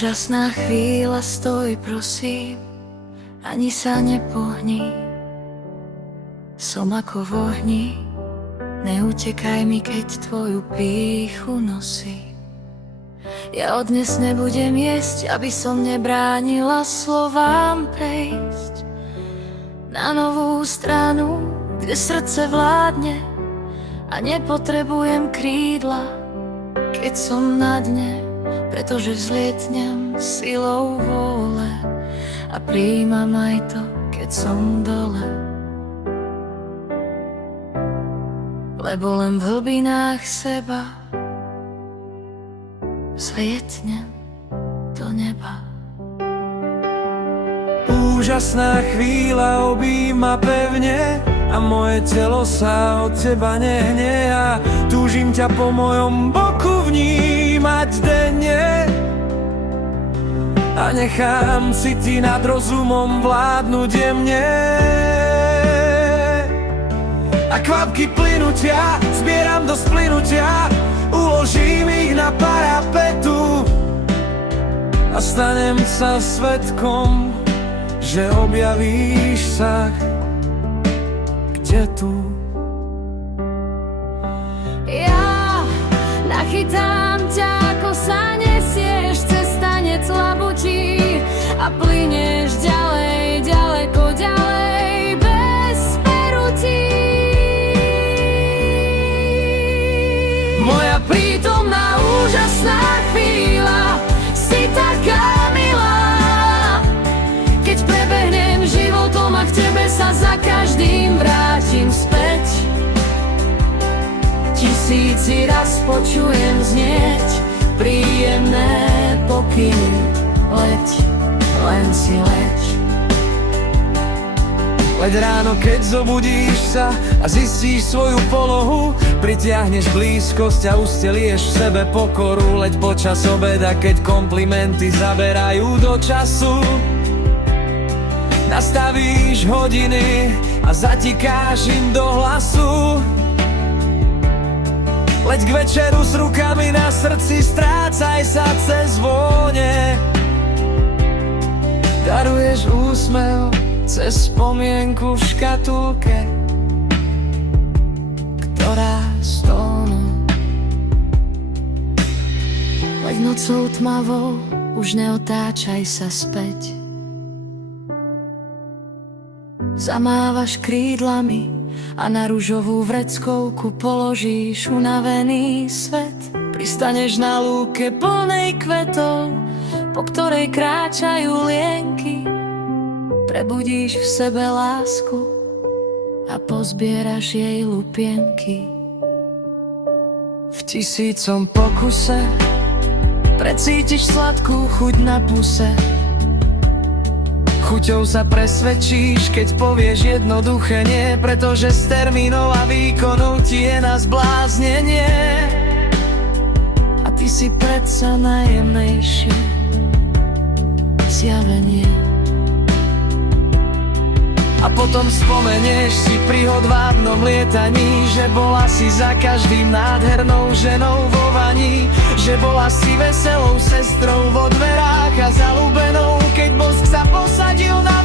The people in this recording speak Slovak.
Úžasná chvíľa, stoj prosím, ani sa nepohni. Som ako v ohni, neutekaj mi, keď tvoju pýchu nosím. Ja od dnes nebudem jesť, aby som nebránila slovám prejsť na novú stranu, kde srdce vládne a nepotrebujem krídla, keď som na dne, pretože vzlietnem silou vôle a prijímam aj to, keď som dole. Lebo len v hlbinách seba vzlietnem do neba. Úžasná chvíľa, objíma pevne a moje telo sa od teba nehne. A túžim ťa po mojom boku vnímať denne a nechám city nad rozumom vládnuť jemne. A kvapky plynutia zbieram do splynutia, uložím ich na parapetu a stanem sa svedkom, že objavíš sa kde tu. Ja nachytám ťa, ako sa nesieš cez tanec labutí a plynieš ďalej, ďaleko ďalej bez perutí. Moja prítomná úžasná chvíľa, si taká milá. Keď prebehnem životom a k tebe sa za každým vrátim späť, tisíci raz počujem znieť príjemné pokyny. Leď, len si leď. Leď ráno, keď zobudíš sa a zistíš svoju polohu, pritiahneš blízkosť a ustelieš v sebe pokoru. Leď počas obeda, keď komplimenty zaberajú do času, nastavíš hodiny a zatikáš im do hlasu. Leď k večeru s rukami na srdci, strácaj sa cez vône. Daruješ úsmev cez spomienku v škatulke, ktorá stónu. Leď nocou tmavou, už neotáčaj sa späť. Zamávaš krídlami a na ružovú vreckovku položíš unavený svet. Pristaneš na lúke plnej kvetov, po ktorej kráčajú lienky. Prebudíš v sebe lásku a pozbieraš jej lupienky. V tisícom pokuse precítiš sladkú chuť na puse. Chuťou sa presvedčíš, keď povieš jednoduché nie, pretože z termínov a výkonov ti je na zbláznenie. A ty si predsa najjemnejšie zjavenie. A potom spomenieš si pri hodvábnom lietaní, že bola si za každým nádhernou ženou vo vani, že bola si veselou sestrou vo dverách a zaľúbenou, keď bosk sa posadil na